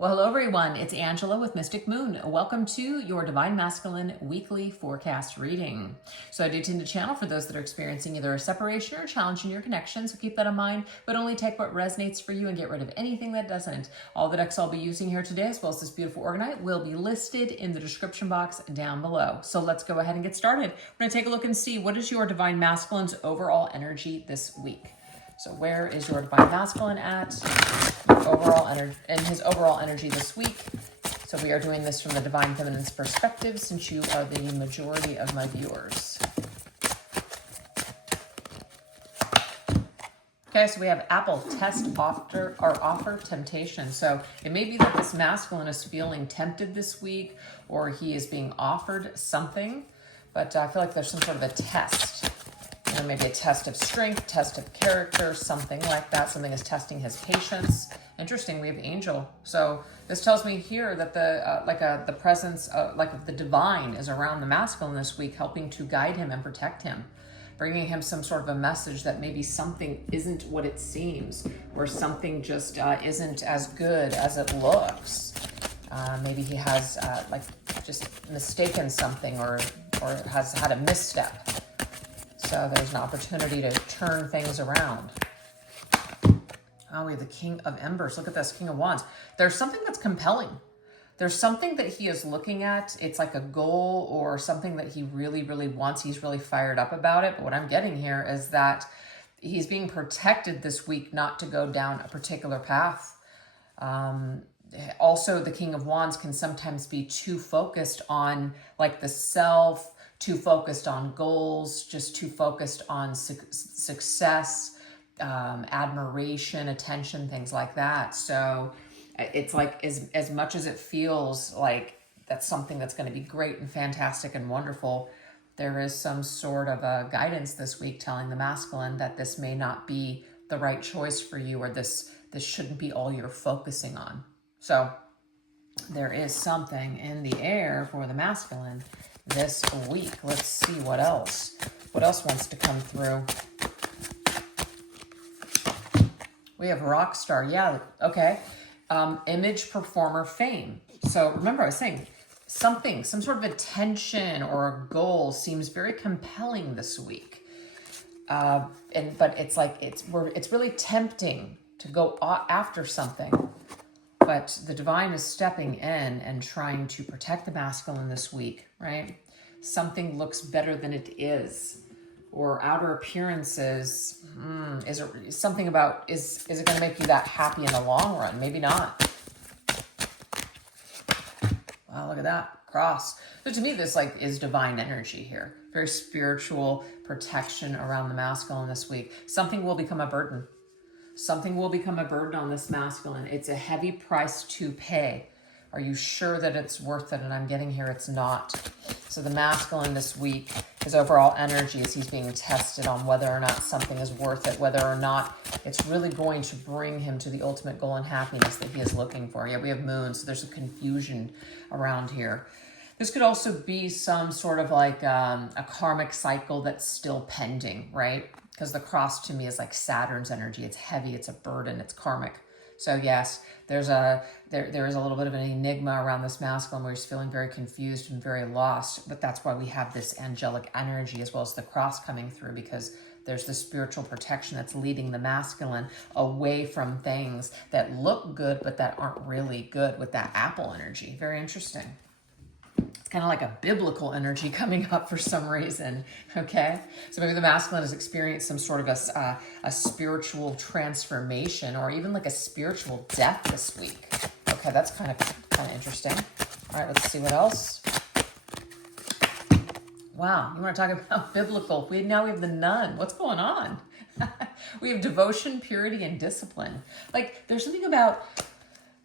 Well, hello everyone. It's Angela with Mystic Moon. Welcome to your Divine Masculine weekly forecast reading. So I do tend to channel for those that are experiencing either a separation or a challenge in your connection. So keep that in mind, but only take what resonates for you and get rid of anything that doesn't. All the decks I'll be using here today, as well as this beautiful Orgonite, will be listed in the description box down below. So let's go ahead and get started. We're going to take a look and see what is your Divine Masculine's overall energy this week. So where is your Divine Masculine at? Overall energy and his overall energy this week. So we are doing this from the Divine Feminine's perspective, since you are the majority of my viewers. Okay, so we have Apple test offer temptation. So it may be that this masculine is feeling tempted this week, or he is being offered something, but I feel like there's some sort of a test. You know, maybe a test of strength, test of character, something like that. Something is testing his patience. Interesting, we have angel. So this tells me here that the presence of the divine is around the masculine this week, helping to guide him and protect him, bringing him some sort of a message that maybe something isn't what it seems, or something just isn't as good as it looks. Maybe he has just mistaken something, or has had a misstep. So there's an opportunity to turn things around. Oh, we have the King of Embers. Look at this, King of Wands. There's something that's compelling. There's something that he is looking at. It's like a goal or something that he really, really wants. He's really fired up about it. But what I'm getting here is that he's being protected this week not to go down a particular path. Also, the King of Wands can sometimes be too focused on like the self, too focused on goals, just too focused on success, admiration, attention, things like that. So it's like as much as it feels like that's something that's going to be great and fantastic and wonderful, there is some sort of a guidance this week telling the masculine that this may not be the right choice for you, or this shouldn't be all you're focusing on. So there is something in the air for the masculine this week. Let's see what else wants to come through. We have rock star. Yeah, okay. Image, performer, fame. So remember, I was saying some sort of attention or a goal seems very compelling this week. But it's like it's really tempting to go after something. But the divine is stepping in and trying to protect the masculine this week, right? Something looks better than it is, or outer appearances. Is it something about, is it going to make you that happy in the long run? Maybe not. Wow, look at that cross. So to me, this is divine energy here. Very spiritual protection around the masculine this week. Something will become a burden. Something will become a burden on this masculine. It's a heavy price to pay. Are you sure that it's worth it? And I'm getting here, it's not. So the masculine this week, his overall energy is he's being tested on whether or not something is worth it, whether or not it's really going to bring him to the ultimate goal and happiness that he is looking for. Yeah, we have moon, so there's a confusion around here. This could also be some sort of a karmic cycle that's still pending, right? Because the cross to me is like Saturn's energy. It's heavy, it's a burden, it's karmic. So yes, there is a little bit of an enigma around this masculine where he's feeling very confused and very lost. But that's why we have this angelic energy as well as the cross coming through, because there's the spiritual protection that's leading the masculine away from things that look good but that aren't really good with that apple energy. Very interesting. It's kind of like a biblical energy coming up for some reason, okay? So maybe the masculine has experienced some sort of a spiritual transformation, or even like a spiritual death this week. Okay, that's kind of interesting. All right, let's see what else. Wow, you want to talk about biblical? Now we have the nun. What's going on? We have devotion, purity, and discipline. Like there's something about...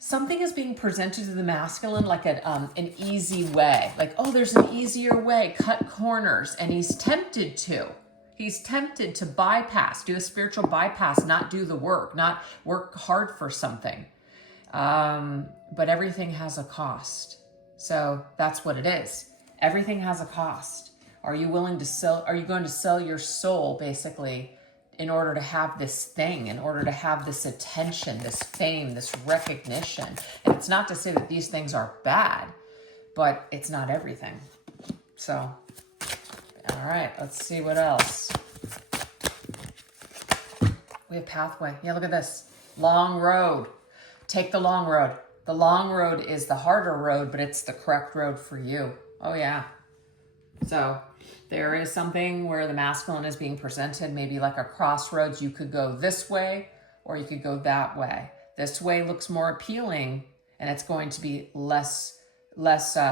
Something is being presented to the masculine like an easy way. Like, oh, there's an easier way, cut corners. And he's tempted to. He's tempted to bypass, do a spiritual bypass, not do the work, not work hard for something. But everything has a cost. So that's what it is. Everything has a cost. Are you willing to sell? Are you going to sell your soul, basically, in order to have this thing, in order to have this attention, this fame, this recognition. And it's not to say that these things are bad, but it's not everything. So, all right, let's see what else. We have pathway. Yeah, look at this. Long road. Take the long road. The long road is the harder road, but it's the correct road for you. Oh, yeah. So there is something where the masculine is being presented, maybe like a crossroads. You could go this way or you could go that way. This way looks more appealing and it's going to be less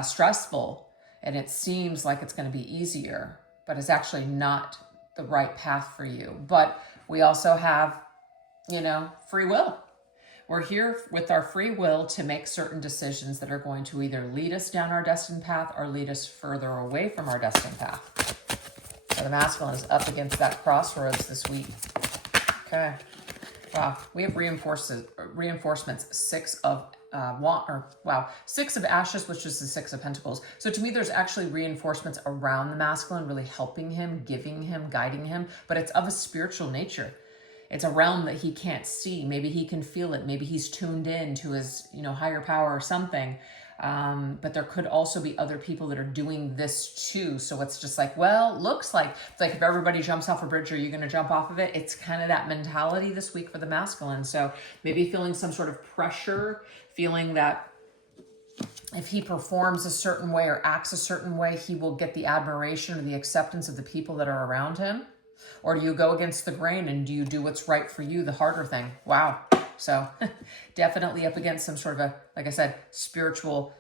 stressful. And it seems like it's going to be easier, but it's actually not the right path for you. But we also have, free will. We're here with our free will to make certain decisions that are going to either lead us down our destined path or lead us further away from our destined path. So the masculine is up against that crossroads this week. Okay. Wow. We have reinforcements. Six of ashes, which is the Six of Pentacles. So to me, there's actually reinforcements around the masculine, really helping him, giving him, guiding him, but it's of a spiritual nature. It's a realm that he can't see. Maybe he can feel it. Maybe he's tuned in to his, higher power or something. But there could also be other people that are doing this too. So it's just like, well, looks like if everybody jumps off a bridge, are you going to jump off of it? It's kind of that mentality this week for the masculine. So maybe feeling some sort of pressure, feeling that if he performs a certain way or acts a certain way, he will get the admiration or the acceptance of the people that are around him. Or do you go against the grain and do you do what's right for you, the harder thing? Wow. So definitely up against some sort of a, like I said, spiritual,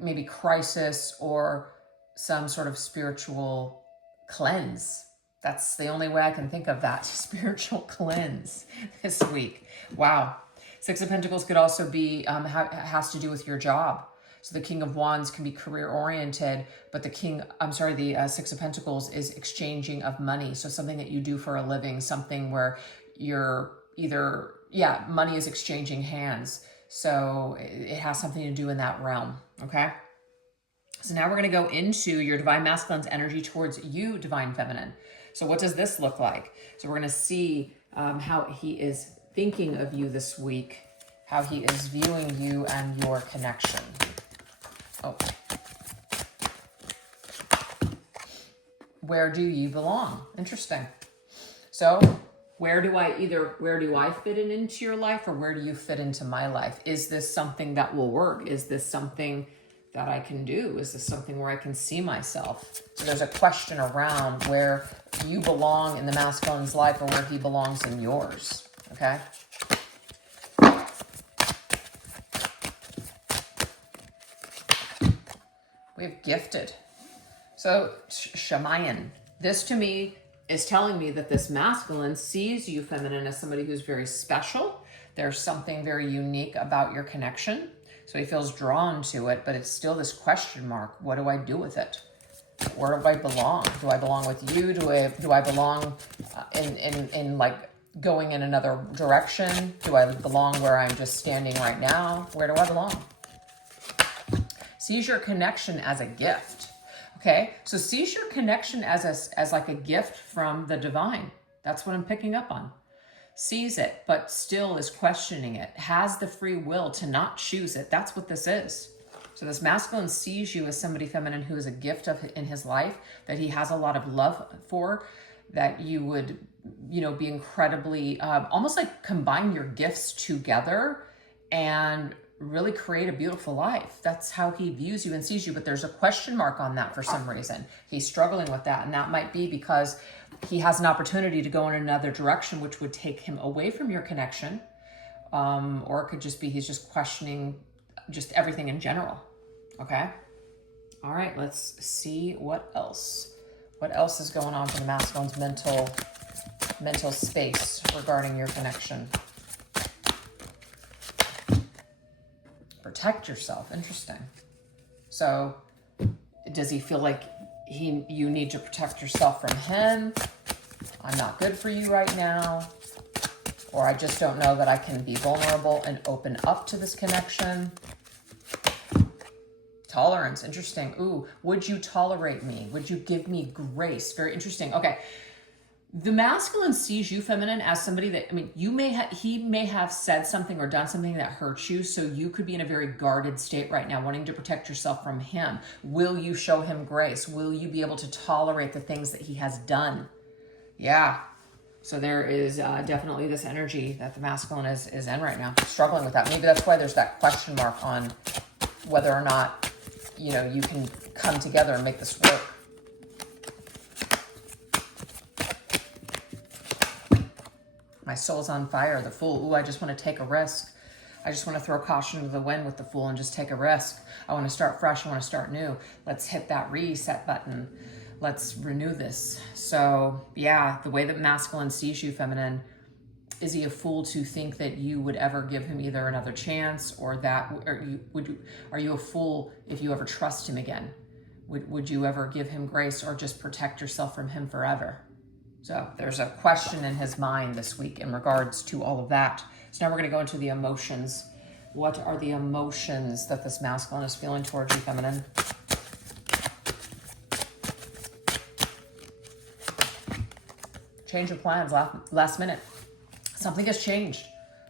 maybe crisis or some sort of spiritual cleanse. That's the only way I can think of that, spiritual cleanse this week. Wow. Six of Pentacles could also be, has to do with your job. So the King of Wands can be career-oriented, but the Six of Pentacles is exchanging of money. So something that you do for a living, something where you're either, money is exchanging hands. So it has something to do in that realm, okay? So now we're going to go into your Divine Masculine's energy towards you, Divine Feminine. So what does this look like? So we're going to see how he is thinking of you this week, how he is viewing you and your connection. Oh. Where do you belong? Interesting. So where do I fit into your life or where do you fit into my life? Is this something that will work? Is this something that I can do? Is this something where I can see myself? So there's a question around where you belong in the masculine's life or where he belongs in yours. Okay? We have gifted. So Shamayan, this to me is telling me that this masculine sees you, feminine, as somebody who's very special. There's something very unique about your connection. So he feels drawn to it, but it's still this question mark. What do I do with it? Where do I belong? Do I belong with you? Do I belong in like going in another direction? Do I belong where I'm just standing right now? Where do I belong? Sees your connection as a gift. Okay, so sees your connection as like a gift from the divine. That's what I'm picking up on. Sees it, but still is questioning it. Has the free will to not choose it. That's what this is. So this masculine sees you as somebody, feminine, who is a gift in his life, that he has a lot of love for, that you would, be incredibly, almost like combine your gifts together and really create a beautiful life. That's how he views you and sees you, but there's a question mark on that for some reason. He's struggling with that, and that might be because he has an opportunity to go in another direction, which would take him away from your connection, or it could just be he's just questioning just everything in general. Okay? All right, let's see what else. What else is going on for the masculine's mental space regarding your connection? Protect yourself. Interesting. So does he feel like you need to protect yourself from him? I'm not good for you right now. Or I just don't know that I can be vulnerable and open up to this connection. Tolerance. Interesting. Ooh, would you tolerate me? Would you give me grace? Very interesting. Okay. The masculine sees you, feminine, as somebody that, I mean, he may have said something or done something that hurts you, so you could be in a very guarded state right now, wanting to protect yourself from him. Will you show him grace? Will you be able to tolerate the things that he has done? Yeah. So there is definitely this energy that the masculine is in right now, struggling with that. Maybe that's why there's that question mark on whether or not, you know, you can come together and make this work. My soul's on fire, the Fool. Ooh, I just want to take a risk. I just want to throw caution to the wind with the Fool and just take a risk. I want to start fresh. I want to start new. Let's hit that reset button. Let's renew this. So yeah, the way that masculine sees you, feminine, is he a fool to think that you would ever give him either another chance, or that, are you a fool if you ever trust him again? Would you ever give him grace, or just protect yourself from him forever? So there's a question in his mind this week in regards to all of that. So now we're going to go into the emotions. What are the emotions that this masculine is feeling towards you, feminine? Change of plans last minute. Something has changed.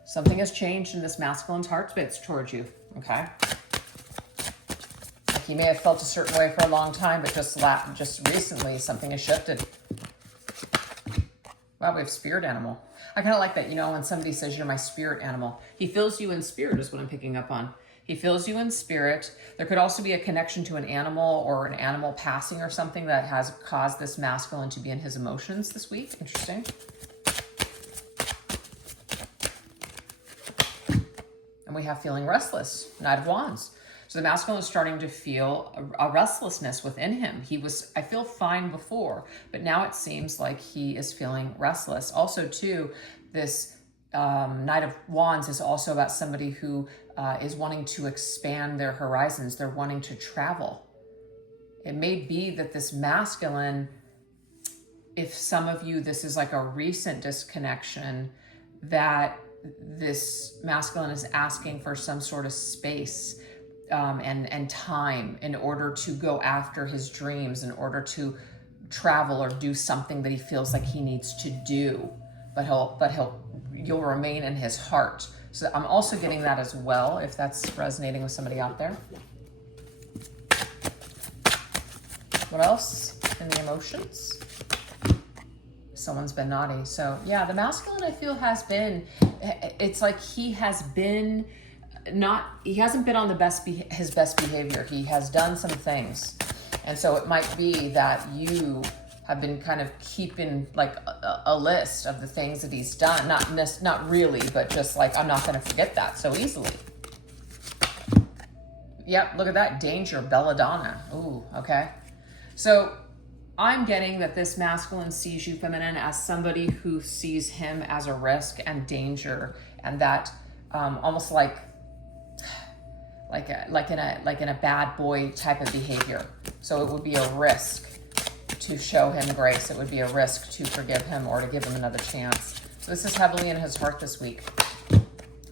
Something has changed in this masculine's heart space towards you, okay? Like he may have felt a certain way for a long time, but just recently something has shifted. Wow, we have spirit animal. I kind of like that, you know, when somebody says, you're my spirit animal. He feels you in spirit is what I'm picking up on. He feels you in spirit. There could also be a connection to an animal or an animal passing or something that has caused this masculine to be in his emotions this week. Interesting. And we have feeling restless, Knight of Wands. So the masculine is starting to feel a restlessness within him. I feel fine before, but now it seems like he is feeling restless. Also, too, this Knight of Wands is also about somebody who is wanting to expand their horizons. They're wanting to travel. It may be that this masculine, if some of you, this is like a recent disconnection, that this masculine is asking for some sort of space and time in order to go after his dreams, in order to travel or do something that he feels like he needs to do, but you'll remain in his heart. So I'm also getting that as well, if that's resonating with somebody out there. What else in the emotions? Someone's been naughty. So yeah, the masculine, I feel, has been, it's like he hasn't been on his best behavior. He has done some things. And so it might be that you have been kind of keeping like a list of the things that he's done. Not really, but just like, I'm not going to forget that so easily. Yep, look at that. Danger, belladonna. Ooh, okay. So I'm getting that this masculine sees you, feminine, as somebody who sees him as a risk and danger, and that almost like in a bad boy type of behavior. So it would be a risk to show him grace. It would be a risk to forgive him or to give him another chance. So this is heavily in his heart this week.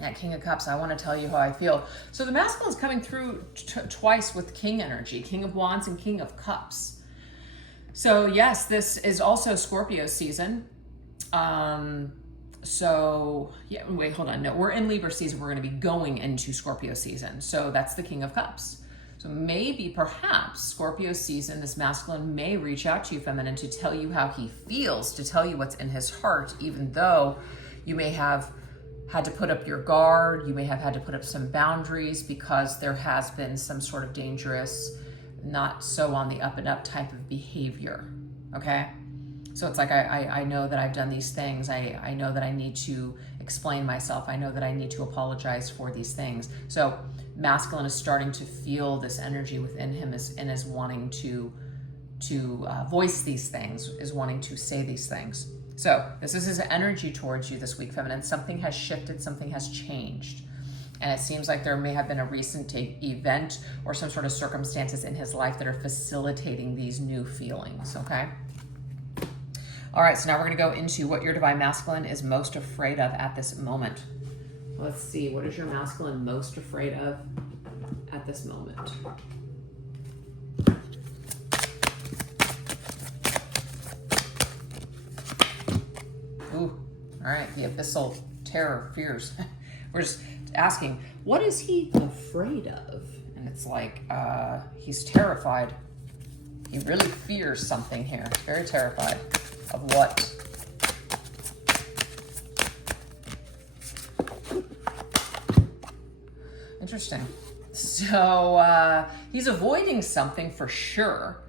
At King of Cups, I want to tell you how I feel. So the masculine is coming through twice with King energy, King of Wands and King of Cups. So yes, this is also Scorpio season. So yeah, wait, hold on. No, we're in Libra season. We're going to be going into Scorpio season. So that's the King of Cups. So maybe, perhaps, Scorpio season, this masculine may reach out to you, feminine, to tell you how he feels, to tell you what's in his heart, even though you may have had to put up your guard, you may have had to put up some boundaries because there has been some sort of dangerous, not so on the up and up type of behavior, okay? So it's like, I know that I've done these things. I know that I need to explain myself. I know that I need to apologize for these things. So masculine is starting to feel this energy within him and is wanting to voice these things, is wanting to say these things. So this is his energy towards you this week, feminine. Something has shifted, something has changed. And it seems like there may have been a recent event or some sort of circumstances in his life that are facilitating these new feelings, okay? All right, so now we're going to go into what your divine masculine is most afraid of at this moment. Let's see, what is your masculine most afraid of at this moment? All right, the abyssal terror, fears. We're just asking, what is he afraid of? And it's like, he's terrified. He really fears something here. Very terrified of what? Interesting. So he's avoiding something for sure.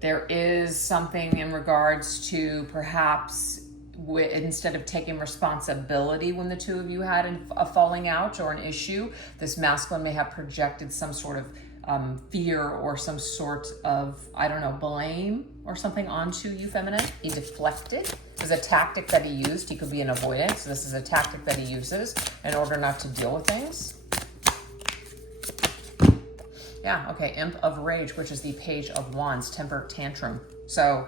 There is something in regards to perhaps instead of taking responsibility when the two of you had a falling out or an issue, this masculine may have projected some sort of fear or some sort of, I don't know, blame or something onto you, feminine. He deflected. It was a tactic that he used. He could be an avoidance. So this is a tactic that he uses in order not to deal with things. Yeah, okay, Imp of Rage, which is the Page of Wands, temper tantrum. So,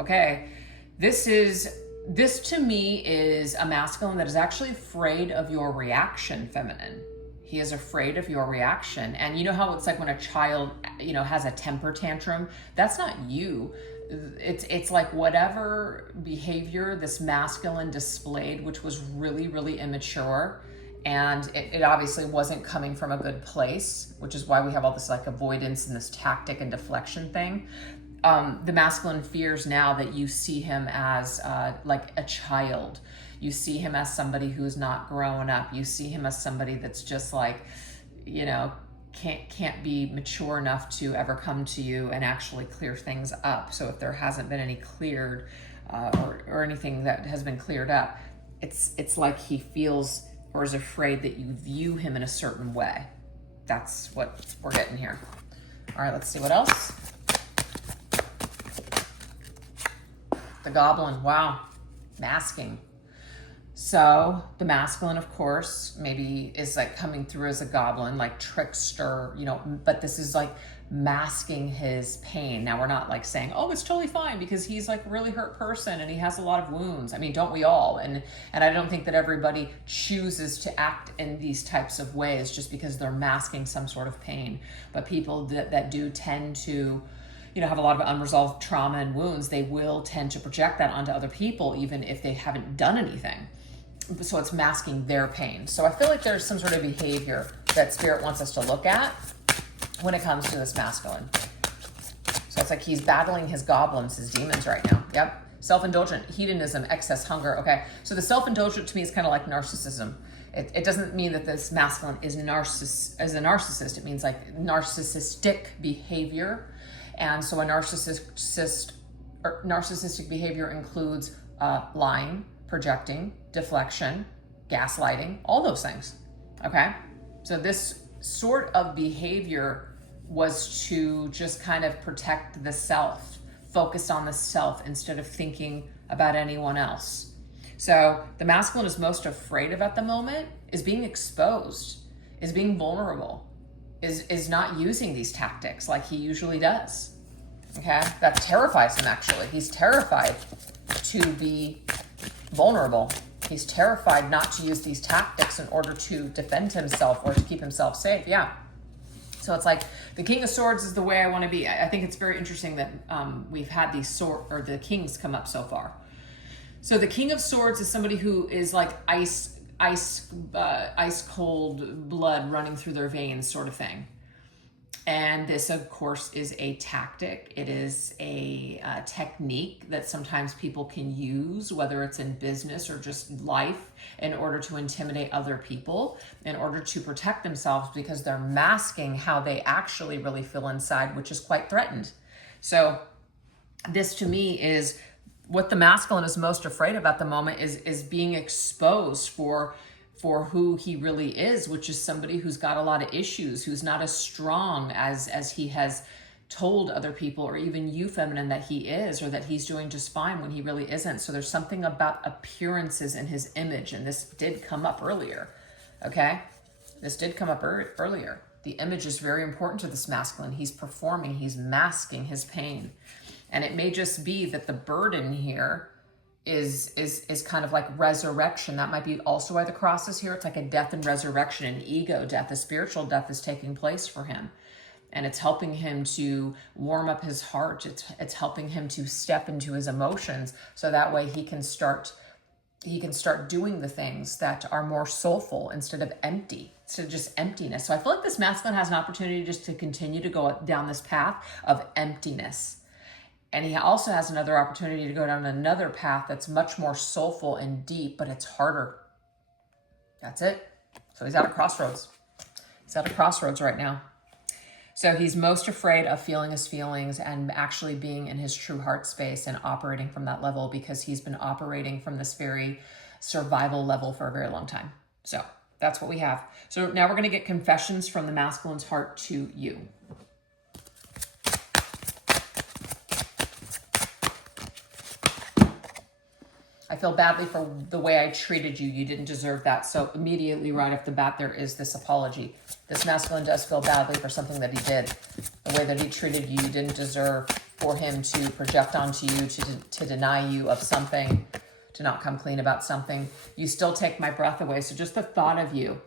okay, this to me is a masculine that is actually afraid of your reaction, feminine. He is afraid of your reaction. And you know how it's like when a child, has a temper tantrum? That's not you. It's like whatever behavior this masculine displayed, which was really, really immature, and it obviously wasn't coming from a good place, which is why we have all this like avoidance and this tactic and deflection thing. The masculine fears now that you see him as like a child. You see him as somebody who's not grown up. You see him as somebody that's just like, can't be mature enough to ever come to you and actually clear things up. So if there hasn't been any cleared or anything that has been cleared up, it's like he feels or is afraid that you view him in a certain way. That's what we're getting here. All right, let's see what else. The Goblin, wow, masking. So the masculine, of course, maybe is like coming through as a goblin, like trickster, but this is like masking his pain. Now we're not like saying, oh, it's totally fine because he's like a really hurt person and he has a lot of wounds. I mean, don't we all? And I don't think that everybody chooses to act in these types of ways just because they're masking some sort of pain. But people that do tend to, have a lot of unresolved trauma and wounds, they will tend to project that onto other people, even if they haven't done anything. So it's masking their pain. So I feel like there's some sort of behavior that Spirit wants us to look at when it comes to this masculine. So it's like he's battling his goblins, his demons right now. Yep. Self-indulgent, hedonism, excess hunger. Okay. So the self-indulgent to me is kind of like narcissism. It doesn't mean that this masculine is a narcissist. It means like narcissistic behavior. And so a narcissistic behavior includes lying, projecting, deflection, gaslighting, all those things. Okay. So this sort of behavior was to just kind of protect the self, focused on the self instead of thinking about anyone else. So the masculine is most afraid of at the moment is being exposed, is being vulnerable, is not using these tactics like he usually does. Okay, that terrifies him actually. He's terrified to be vulnerable. He's terrified not to use these tactics in order to defend himself or to keep himself safe. Yeah. So it's like the King of Swords is the way I want to be. I think it's very interesting that we've had the kings come up so far. So the King of Swords is somebody who is like ice cold blood running through their veins sort of thing. And this, of course, is a tactic. It is a technique that sometimes people can use, whether it's in business or just life, in order to intimidate other people, in order to protect themselves, because they're masking how they actually really feel inside, which is quite threatened. So this, to me, is what the masculine is most afraid of at the moment is being exposed for who he really is, which is somebody who's got a lot of issues, who's not as strong as he has told other people, or even you, feminine, that he is, or that he's doing just fine when he really isn't. So there's something about appearances in his image, and this did come up earlier, okay? This did come up earlier. The image is very important to this masculine. He's performing, he's masking his pain. And it may just be that the burden here is kind of like resurrection. That might be also why the cross is here. It's like a death and resurrection, an ego death, a spiritual death is taking place for him. And it's helping him to warm up his heart. It's helping him to step into his emotions, so that way he can start he can start doing the things that are more soulful instead of empty, instead of just emptiness. So I feel like this masculine has an opportunity just to continue to go down this path of emptiness. And he also has another opportunity to go down another path that's much more soulful and deep, but it's harder. That's it. So he's at a crossroads. He's at a crossroads right now. So he's most afraid of feeling his feelings and actually being in his true heart space and operating from that level, because he's been operating from this very survival level for a very long time. So that's what we have. So now we're going to get confessions from the masculine's heart to you. I feel badly for the way I treated you. You didn't deserve that. So immediately right off the bat, there is this apology. This masculine does feel badly for something that he did. The way that he treated you, you didn't deserve for him to project onto you, to deny you of something, to not come clean about something. You still take my breath away. So just the thought of you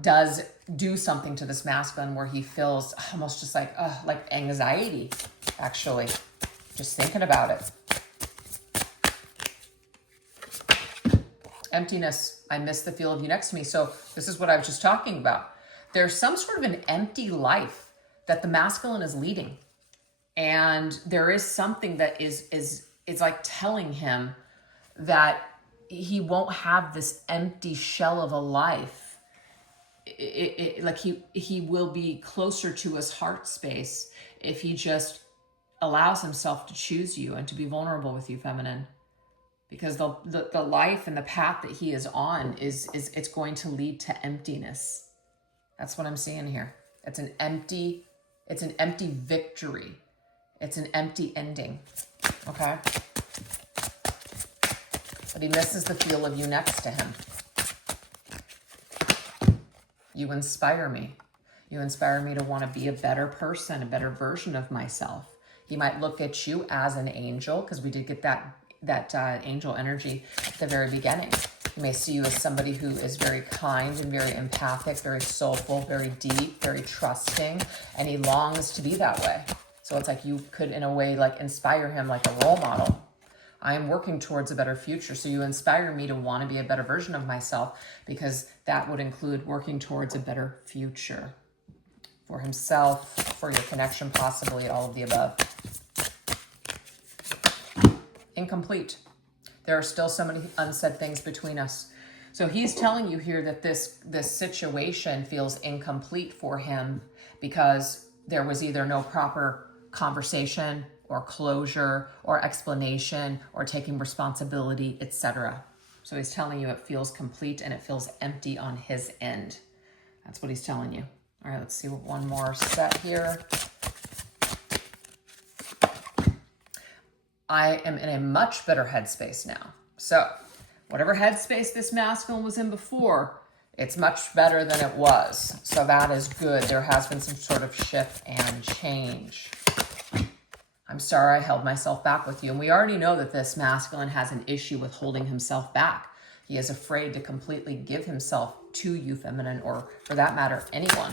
does do something to this masculine, where he feels almost just like anxiety, actually, just thinking about it. Emptiness. I miss the feel of you next to me. So this is what I was just talking about. There's some sort of an empty life that the masculine is leading. And there is something that is like telling him that he won't have this empty shell of a life. Like he will be closer to his heart space if he just allows himself to choose you and to be vulnerable with you, feminine. Because the life and the path that he is on it's going to lead to emptiness. That's what I'm seeing here. It's an empty victory. It's an empty ending. Okay? But he misses the feel of you next to him. You inspire me. You inspire me to want to be a better person, a better version of myself. He might look at you as an angel, because we did get that angel energy at the very beginning. You may see you as somebody who is very kind and very empathic, very soulful, very deep, very trusting, and he longs to be that way. So it's like you could, in a way, like inspire him like a role model. I am working towards a better future, so you inspire me to want to be a better version of myself, because that would include working towards a better future for himself, for your connection, possibly all of the above. Incomplete. There are still so many unsaid things between us. So he's telling you here that this situation feels incomplete for him because there was either no proper conversation or closure or explanation or taking responsibility, etc. So he's telling you it feels complete and it feels empty on his end. That's what he's telling you. All right, let's see one more set here. I am in a much better headspace now. So whatever headspace this masculine was in before, it's much better than it was. So that is good. There has been some sort of shift and change. I'm sorry I held myself back with you. And we already know that this masculine has an issue with holding himself back. He is afraid to completely give himself to you, feminine, or for that matter, anyone.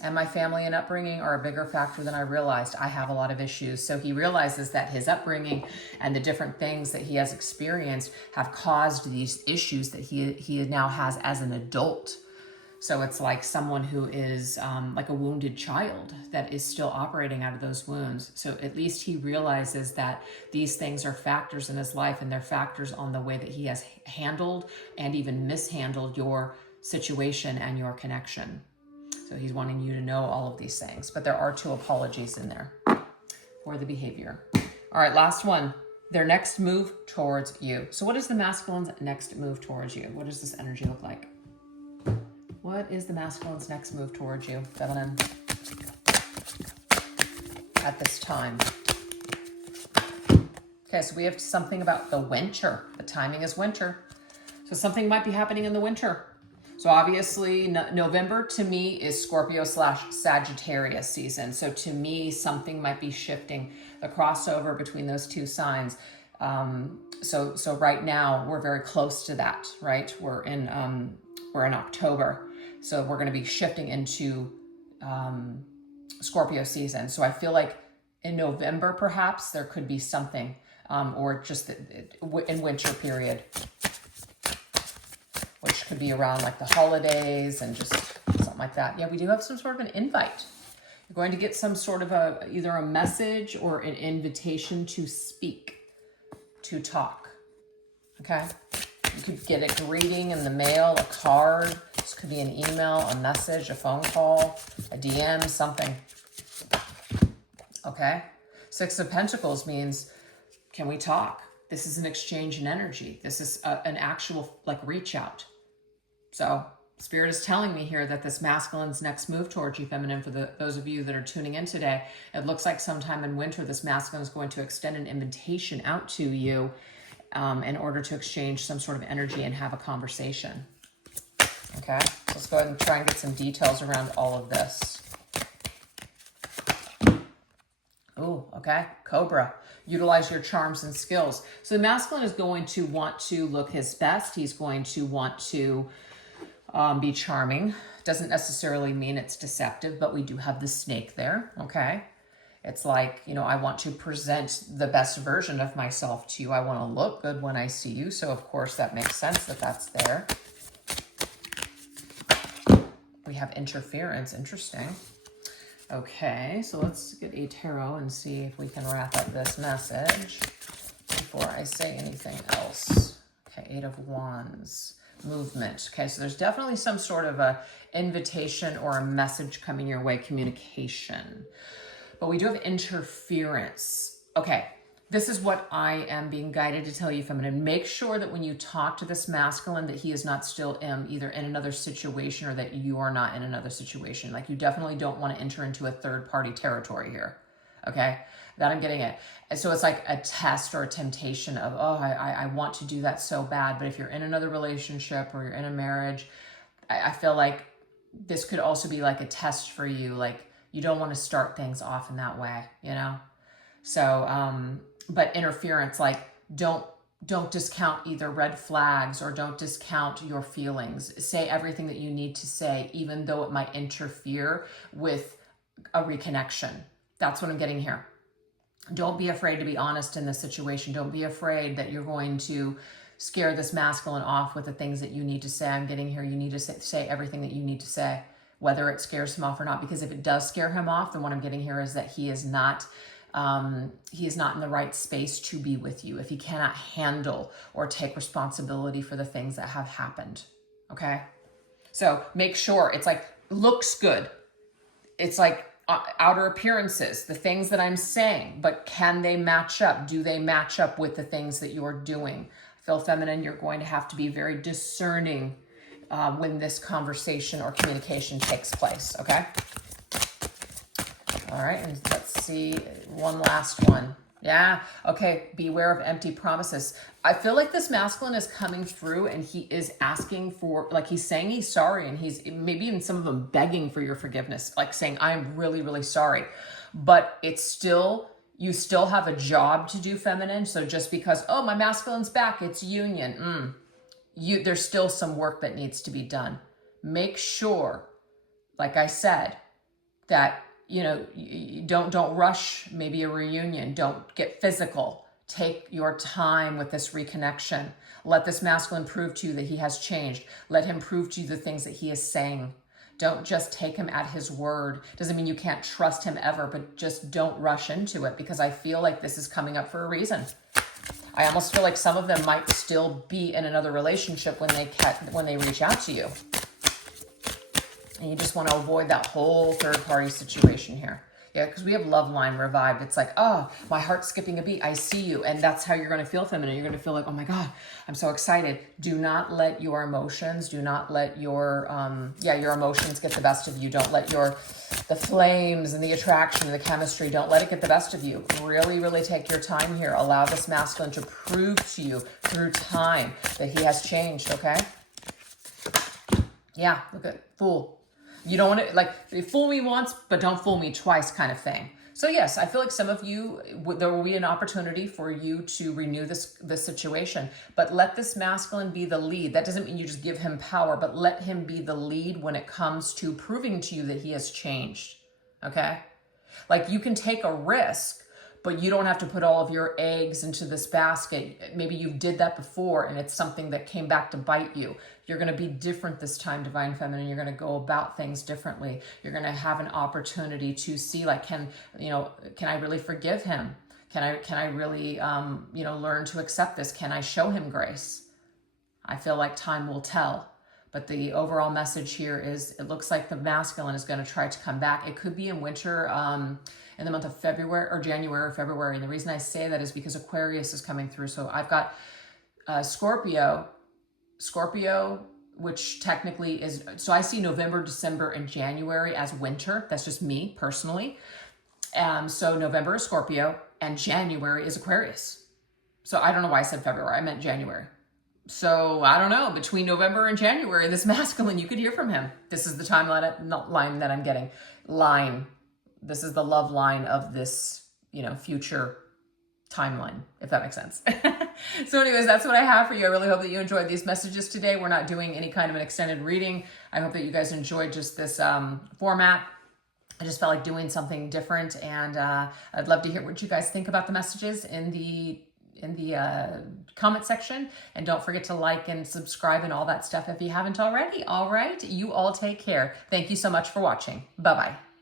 And my family and upbringing are a bigger factor than I realized. I have a lot of issues. So he realizes that his upbringing and the different things that he has experienced have caused these issues that he now has as an adult. So it's like someone who is like a wounded child that is still operating out of those wounds. So at least he realizes that these things are factors in his life, and they're factors on the way that he has handled and even mishandled your situation and your connection. So he's wanting you to know all of these things. But there are 2 apologies in there for the behavior. All right, last one. Their next move towards you. So what is the masculine's next move towards you? What does this energy look like? What is the masculine's next move towards you, feminine, at this time? Okay, so we have something about the winter. The timing is winter. So something might be happening in the winter. So obviously November to me is Scorpio/Sagittarius season. So to me, something might be shifting, the crossover between those 2 signs. So right now we're very close to that, right? We're in October. So we're going to be shifting into Scorpio season. So I feel like In November, perhaps, there could be something, or just in winter period, which could be around like the holidays and just something like that. Yeah, we do have some sort of an invite. You're going to get some sort of either a message or an invitation to speak, to talk, okay? You could get a greeting in the mail, a card. This could be an email, a message, a phone call, a DM, something. Okay? Six of Pentacles means, can we talk? This is an exchange in energy. This is an actual like reach out. So Spirit is telling me here that this masculine's next move towards you, feminine, for those of you that are tuning in today, it looks like sometime in winter, this masculine is going to extend an invitation out to you in order to exchange some sort of energy and have a conversation. Okay, so let's go ahead and try and get some details around all of this. Oh, okay, Cobra. Utilize your charms and skills. So the masculine is going to want to look his best. He's going to want to be charming. Doesn't necessarily mean it's deceptive, but we do have the snake there, okay? It's like, you know, I want to present the best version of myself to you. I want to look good when I see you. So, of course, that makes sense that that's there. We have interference. Interesting. Okay, so let's get a tarot and see if we can wrap up this message before I say anything else. Okay, Eight of Wands. Movement. Okay, so there's definitely some sort of a invitation or a message coming your way, communication. But we do have interference. Okay, this is what I am being guided to tell you, feminine. Make sure that when you talk to this masculine that he is not still either in another situation or that you are not in another situation. Like, you definitely don't want to enter into a third-party territory here. Okay, that I'm getting it. And so it's like a test or a temptation of, oh, I want to do that so bad. But if you're in another relationship or you're in a marriage, I feel like this could also be like a test for you. Like, you don't want to start things off in that way, you know? So, but interference, like, don't discount either red flags or don't discount your feelings. Say everything that you need to say, even though it might interfere with a reconnection. That's what I'm getting here. Don't be afraid to be honest in this situation. Don't be afraid that you're going to scare this masculine off with the things that you need to say. I'm getting here. You need to say everything that you need to say, whether it scares him off or not. Because if it does scare him off, then what I'm getting here is that he is not in the right space to be with you. If he cannot handle or take responsibility for the things that have happened. Okay. So make sure it's like, looks good. It's like outer appearances, the things that I'm saying, but can they match up? Do they match up with the things that you're doing? I feel, feminine, you're going to have to be very discerning when this conversation or communication takes place, okay? All right, and let's see, one last one. Yeah, okay, beware of empty promises. I feel like this masculine is coming through and he is asking for, like, he's saying he's sorry, and he's maybe even some of them begging for your forgiveness, like saying, I'm really, really sorry. But it's still, you still have a job to do, feminine. So just because, oh, my masculine's back, it's union. There's still some work that needs to be done. Make sure, like I said, that, you know, you don't rush maybe a reunion. Don't get physical. Take your time with this reconnection. Let this masculine prove to you that he has changed. Let him prove to you the things that he is saying. Don't just take him at his word. Doesn't mean you can't trust him ever, but just don't rush into it, because I feel like this is coming up for a reason. I almost feel like some of them might still be in another relationship when they reach out to you. And you just want to avoid that whole third-party situation here. Yeah, because we have love line revived. It's like, oh, my heart's skipping a beat. I see you. And that's how you're going to feel, feminine. You're going to feel like, oh my God, I'm so excited. Do not let your emotions, do not let your emotions get the best of you. Don't let the flames and the attraction and the chemistry, don't let it get the best of you. Really, really take your time here. Allow this masculine to prove to you through time that he has changed, okay? Yeah, look at Fool. You don't want to, like, fool me once, but don't fool me twice kind of thing. So yes, I feel like some of you, there will be an opportunity for you to renew this situation, but let this masculine be the lead. That doesn't mean you just give him power, but let him be the lead when it comes to proving to you that he has changed, okay? Like you can take a risk, but you don't have to put all of your eggs into this basket. Maybe you did that before and it's something that came back to bite you. You're going to be different this time, Divine Feminine. You're going to go about things differently. You're going to have an opportunity to see, like, can I really forgive him? Can I really, learn to accept this? Can I show him grace? I feel like time will tell. But the overall message here is it looks like the masculine is going to try to come back. It could be in winter, in the month of February or January or February. And the reason I say that is because Aquarius is coming through. So I've got Scorpio, which technically is, so I see November, December, and January as winter. That's just me personally. So November is Scorpio and January is Aquarius. So I don't know why I said February. I meant January. So I don't know, between November and January, this masculine, you could hear from him. This is the timeline that I'm getting. This is the love line of this, future timeline, if that makes sense. So anyways, that's what I have for you. I really hope that you enjoyed these messages today. We're not doing any kind of an extended reading. I hope that you guys enjoyed just this format. I just felt like doing something different, and I'd love to hear what you guys think about the messages in the comment section. And don't forget to like and subscribe and all that stuff if you haven't already. All right, you all take care. Thank you so much for watching. Bye-bye.